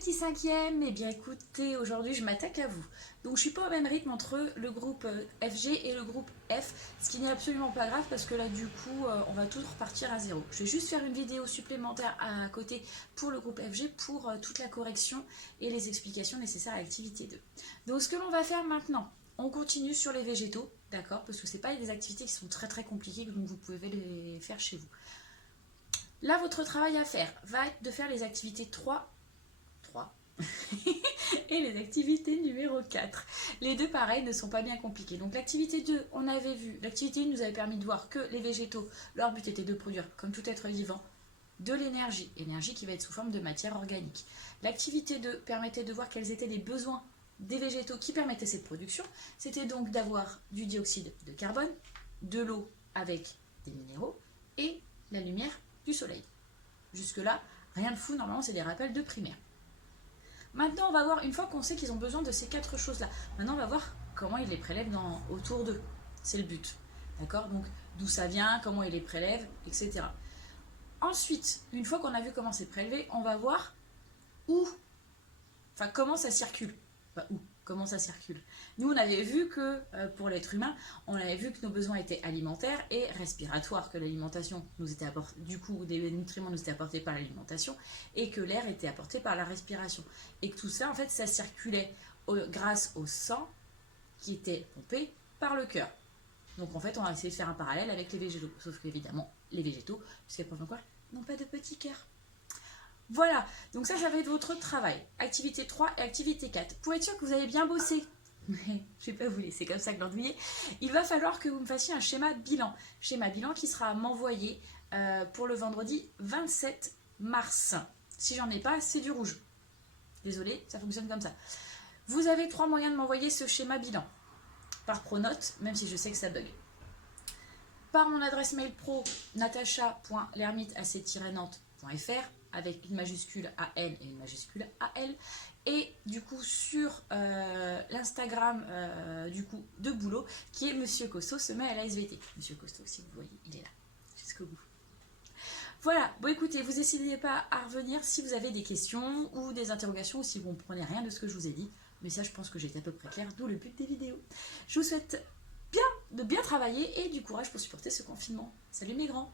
petits cinquièmes, eh bien écoutez, aujourd'hui je m'attaque à vous. Donc je suis pas au même rythme entre le groupe FG et le groupe F, ce qui n'est absolument pas grave parce que là du coup on va tous repartir à zéro. Je vais juste faire une vidéo supplémentaire à côté pour le groupe FG pour toute la correction et les explications nécessaires à l'activité 2. Donc ce que l'on va faire maintenant, on continue sur les végétaux, d'accord, parce que c'est pas des activités qui sont très compliquées, donc vous pouvez les faire chez vous. Là, votre travail à faire va être de faire les activités 3 et les activités numéro 4. Les deux, pareil, ne sont pas bien compliquées. Donc l'activité 2, on avait vu, l'activité 1 nous avait permis de voir que les végétaux, leur but était de produire, comme tout être vivant, de l'énergie, énergie qui va être sous forme de matière organique. L'activité 2 permettait de voir quels étaient les besoins des végétaux qui permettaient cette production. C'était donc d'avoir du dioxyde de carbone, de l'eau avec des minéraux et la lumière du soleil. Jusque-là, rien de fou, normalement c'est des rappels de primaire. Maintenant, on va voir, une fois qu'on sait qu'ils ont besoin de ces 4 choses-là, maintenant on va voir comment ils les prélèvent autour d'eux. C'est le but. D'accord? Donc, d'où ça vient, comment ils les prélèvent, etc. Ensuite, une fois qu'on a vu comment c'est prélevé, on va voir comment ça circule. Comment ça circule. Nous, on avait vu que pour l'être humain, on avait vu que nos besoins étaient alimentaires et respiratoires, que l'alimentation nous était apportée, du coup, des nutriments nous étaient apportés par l'alimentation et que l'air était apporté par la respiration. Et que tout ça, en fait, ça circulait grâce au sang qui était pompé par le cœur. Donc, en fait, on va essayer de faire un parallèle avec les végétaux. Sauf qu'évidemment, les végétaux, puisqu'ils font quoi, n'ont pas de petit cœur. Voilà, donc ça va être votre travail. Activité 3 et activité 4. Pour être sûr que vous avez bien bossé, je ne vais pas vous laisser comme ça glandouiller, il va falloir que vous me fassiez un schéma bilan. Schéma bilan qui sera à m'envoyer pour le vendredi 27 mars. Si j'en ai pas, c'est du rouge. Désolée, ça fonctionne comme ça. Vous avez 3 moyens de m'envoyer ce schéma bilan. Par Pronote, même si je sais que ça bug. Par mon adresse mail pro natacha.lermite@nantes.fr avec une majuscule AN et une majuscule AL. Et du coup sur l'Instagram du coup de boulot qui est Monsieur Costaud se met à la SVT. Monsieur Costaud, si vous voyez, il est là jusqu'au bout. Voilà, bon écoutez, vous n'hésitez pas à revenir si vous avez des questions ou des interrogations ou si vous ne comprenez rien de ce que je vous ai dit. Mais ça, je pense que j'ai été à peu près claire, d'où le but des vidéos. Je vous souhaite de bien travailler et du courage pour supporter ce confinement. Salut mes grands!